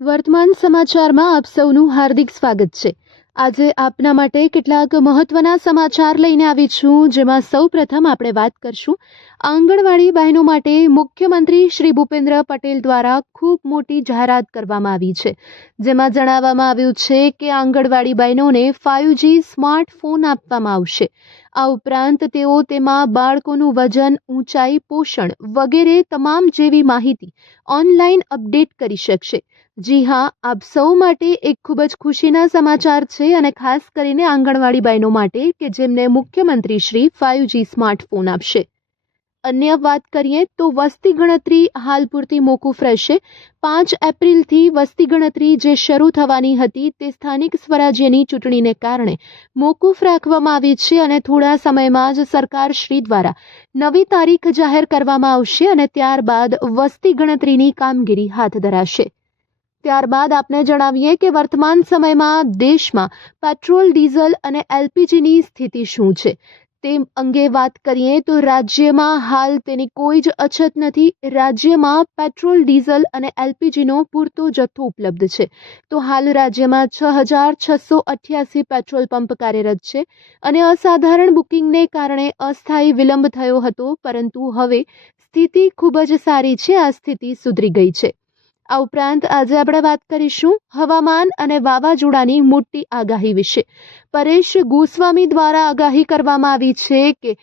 વર્તમાન સમાચારમાં આપ સૌનું હાર્દિક સ્વાગત છે। આજે આપના માટે કેટલાક મહત્વના સમાચાર લઈને આવી છું, જેમાં સૌપ્રથમ આપણે વાત કરશું આંગણવાડી બહેનો માટે મુખ્યમંત્રી શ્રી ભૂપેન્દ્ર પટેલ દ્વારા ખૂબ મોટી જાહેરાત કરવામાં આવી છે, જેમાં જણાવવામાં આવ્યું છે કે આંગણવાડી બહેનોને 5G સ્માર્ટફોન આપવામાં આવશે। આ ઉપરાંત તેઓ તેમાં બાળકોનું વજન, ઊંચાઈ, પોષણ વગેરે તમામ જેવી માહિતી ઓનલાઈન અપડેટ કરી શકશે। જી હા, આપ સૌ માટે એક ખૂબ જ ખુશીના સમાચાર છે, અને ખાસ કરીને આંગણવાડી બહેનો માટે કે જેમને મુખ્યમંત્રી શ્રી 5G સ્માર્ટફોન આપશે। અન્ય વાત કરીએ તો વસ્તી ગણતરી હાલ પૂરતી મોકૂફ રહેશે। 5 એપ્રિલથી વસ્તી ગણતરી જે શરૂ થવાની હતી તે સ્થાનિક સ્વરાજ્યની ચૂંટણીને કારણે મોકૂફ રાખવામાં આવી છે, અને થોડા સમયમાં જ સરકારશ્રી દ્વારા નવી તારીખ જાહેર કરવામાં આવશે, અને ત્યારબાદ વસ્તી ગણતરીની કામગીરી હાથ ધરાશે। ત્યારબાદ આપને જણાવીએ કે વર્તમાન સમયમાં દેશમાં પેટ્રોલ, ડીઝલ અને એલપીજીની સ્થિતિ શું છે તે અંગે વાત કરીએ તો રાજ્યમાં હાલ તેની કોઈ જ અછત નથી। રાજ્યમાં પેટ્રોલ, ડીઝલ અને એલપીજીનો પૂરતો જથ્થો ઉપલબ્ધ છે। તો હાલ રાજ્યમાં 6,688 પેટ્રોલ પંપ કાર્યરત છે, અને અસાધારણ બુકિંગને કારણે અસ્થાયી વિલંબ થયો હતો, પરંતુ હવે સ્થિતિ ખૂબ જ સારી છે। આ સ્થિતિ સુધરી ગઈ છે। આ ઉપરાંત આજે આપણે વાત કરીશું હવામાન અને વાવાઝોડાની મોટી આગાહી વિશે। પરેશ ગોસ્વામી દ્વારા આગાહી કરવામાં આવી છે કે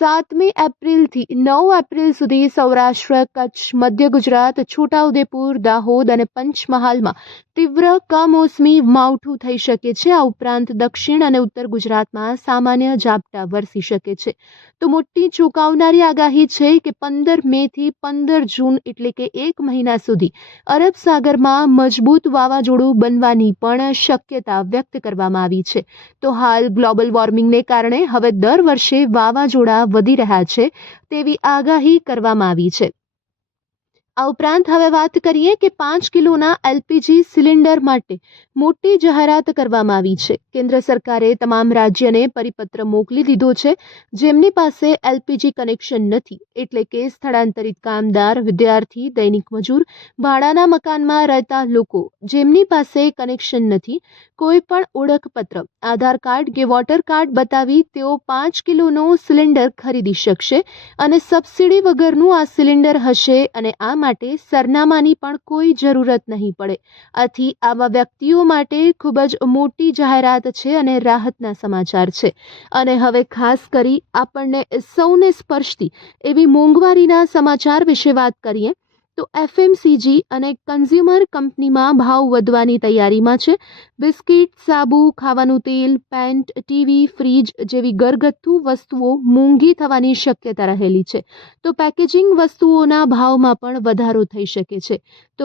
7મી એપ્રિલથી 9 એપ્રિલ સુધી સૌરાષ્ટ્ર, કચ્છ, મધ્ય ગુજરાત, છોટાઉદેપુર, દાહોદ અને પંચમહાલમાં તીવ્ર કમોસમી માવઠું થઈ શકે છે। આ ઉપરાંત દક્ષિણ અને ઉત્તર ગુજરાતમાં સામાન્ય ઝાપટા વરસી શકે છે। તો મોટી ચોંકાવનારી આગાહી છે કે 15 મેથી 15 જૂન એટલે કે 1 મહિના સુધી અરબ સાગરમાં મજબૂત વાવાઝોડું બનવાની પણ શક્યતા વ્યક્ત કરવામાં આવી છે। તો હાલ ગ્લોબલ વોર્મિંગને કારણે હવે દર વર્ષે વાવાઝોડા વધી રહ્યા છે તેવી આગાહી કરવામાં આવી છે। આ ઉપરાંત હવે વાત કરીએ કે 5 કિલોના એલપીજી સિલિન્ડર માટે મોટી જાહેરાત કરવામાં આવી છે। કેન્દ્ર સરકારે તમામ રાજ્યને પરિપત્ર મોકલી દીધો છે। જેમની પાસે એલપીજી કનેક્શન નથી, એટલે કે સ્થળાંતરિત કામદાર, વિદ્યાર્થી, દૈનિક મજૂર, ભાડાના મકાનમાં રહેતા લોકો જેમની પાસે કનેક્શન નથી, કોઈ પણ ઓળખપત્ર, આધાર કાર્ડ કે વોટર કાર્ડ બતાવી તેઓ 5 કિલોનો સિલિન્ડર ખરીદી શકશે, અને સબસિડી વગરનું આ સિલિન્ડર હશે, અને આ માટે સરનામાની પણ કોઈ જરૂરત નહીં પડે। આથી આવા વ્યક્તિઓ માટે ખૂબ જ મોટી જાહેરાત છે અને રાહતના સમાચાર છે। અને હવે ખાસ કરી આપણને સૌને સ્પર્શતી એવી મોંઘવારીના સમાચાર વિશે વાત કરીએ તો એફએમસીજી અને કન્ઝ્યુમર કંપનીમાં ભાવ વધવાની તૈયારીમાં છે। બિસ્કિટ, સાબુ, ખાવાનું તેલ, પેન્ટ, ટીવી, ફ્રીજ જેવી ઘરગથ્થુ વસ્તુઓ મોંઘી થવાની શક્યતા રહેલી છે। તો પેકેજિંગ વસ્તુઓના ભાવમાં પણ વધારો થઈ શકે છે। તો